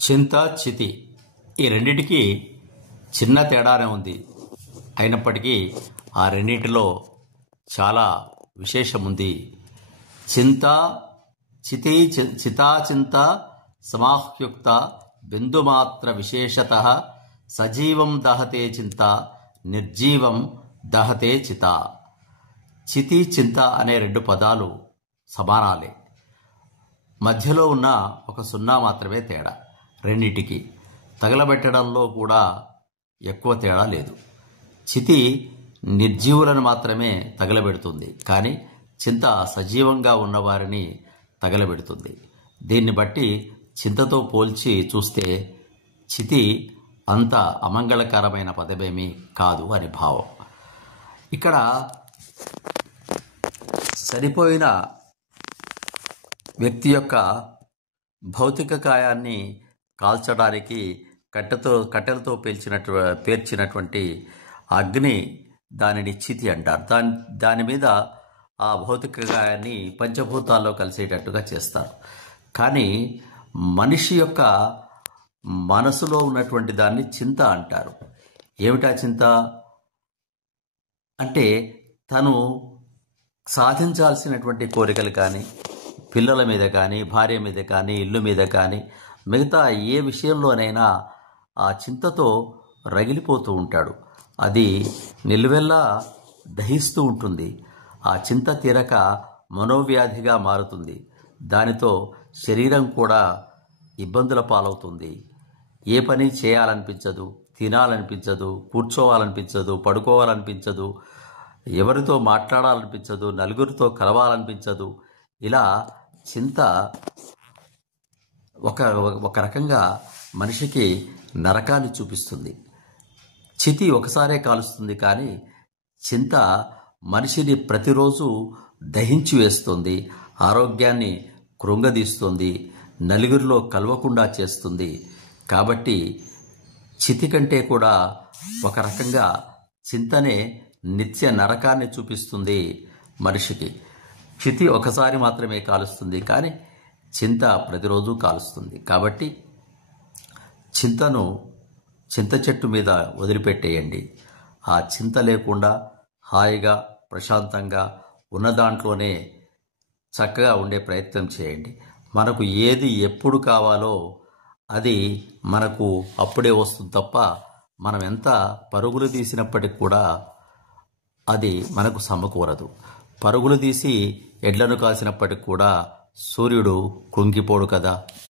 చింత చితి ఈ రెండిటికి చిన్న తేడానే ఉంది. అయినప్పటికీ ఆ రెండింటిలో చాలా విశేషం ఉంది. చింత చితి చితాచింత సమాహ్యుక్త బిందుమాత్ర విశేషత సజీవం దహతే చింత నిర్జీవం దహతే చిత. చితి చింత అనే రెండు పదాలు సమానాలే. మధ్యలో ఉన్న ఒక సున్నా మాత్రమే తేడా. రెండింటికి తగలబెట్టడంలో కూడా ఎక్కువ తేడా లేదు. చితి నిర్జీవులను మాత్రమే తగలబెడుతుంది, కానీ చింత సజీవంగా ఉన్నవారిని తగలబెడుతుంది. దీన్ని బట్టి చింతతో పోల్చి చూస్తే చితి అంత అమంగళకరమైన పదమేమీ కాదు అని భావం. ఇక్కడ చనిపోయిన వ్యక్తి యొక్క భౌతిక కాయాన్ని కాల్చడానికి కట్టెలతో పేర్చినటువంటి అగ్ని దానిని చితి అంటారు. దాని మీద ఆ భౌతిక కాయాన్ని పంచభూతాల్లో కలిసేటట్టుగా చేస్తారు. కానీ మనిషి యొక్క మనసులో ఉన్నటువంటి దాన్ని చింత అంటారు. ఏమిటా చింత అంటే, తను సాధించాల్సినటువంటి కోరికలు కానీ, పిల్లల మీద కానీ, భార్య మీద కానీ, ఇల్లు మీద కానీ, మిగతా ఏ విషయంలోనైనా ఆ చింతతో రగిలిపోతూ ఉంటాడు. అది నిలువెల్లా దహిస్తూ ఉంటుంది. ఆ చింత తీరక మనోవ్యాధిగా మారుతుంది. దానితో శరీరం కూడా ఇబ్బందుల పాలవుతుంది. ఏ పని చేయాలనిపించదు, తినాలనిపించదు, కూర్చోవాలనిపించదు, పడుకోవాలనిపించదు, ఎవరితో మాట్లాడాలనిపించదు, నలుగురితో కలవాలనిపించదు. ఇలా చింత ఒక రకంగా మనిషికి నరకాన్ని చూపిస్తుంది. చితి ఒకసారే కాలుస్తుంది, కానీ చింత మనిషిని ప్రతిరోజు దహించి వేస్తుంది, ఆరోగ్యాన్ని కృంగదీస్తుంది, నలుగురిలో కలవకుండా చేస్తుంది. కాబట్టి చితి కంటే కూడా ఒక రకంగా చింతనే నిత్య నరకాన్ని చూపిస్తుంది మనిషికి. చితి ఒకసారి మాత్రమే కాలుస్తుంది, కానీ చింత ప్రతిరోజు కాలుస్తుంది. కాబట్టి చింత చెట్టు మీద వదిలిపెట్టేయండి. ఆ చింత లేకుండా హాయిగా ప్రశాంతంగా ఉన్న దాంట్లోనే చక్కగా ఉండే ప్రయత్నం చేయండి. మనకు ఏది ఎప్పుడు కావాలో అది మనకు అప్పుడే వస్తుంది తప్ప, మనం ఎంత పరుగులు తీసినప్పటికి కూడా అది మనకు సమకూరదు. పరుగులు తీసి ఎడ్లను కాసినప్పటికి కూడా సూర్యుడు కృంగిపోడు కదా.